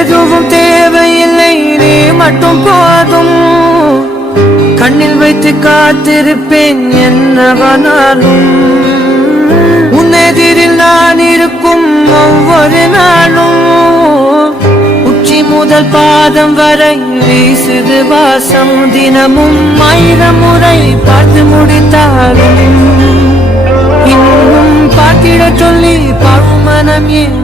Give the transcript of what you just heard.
எதுவும் தேவையில்லை, நீ மட்டும் போதும். கண்ணில் வைத்து காத்திருப்பேன் என்னவனாலும். உன்னெதிரில் நான் இருக்கும் ஒவ்வொரு நாளும். உச்சி முதல் பாதம் வரை வீசுது வாசம். தினமும் 1000 முறை பார்த்து முடித்தாலும் இன்னும் பார்த்திட சொல்லி பருமனம் ஏன்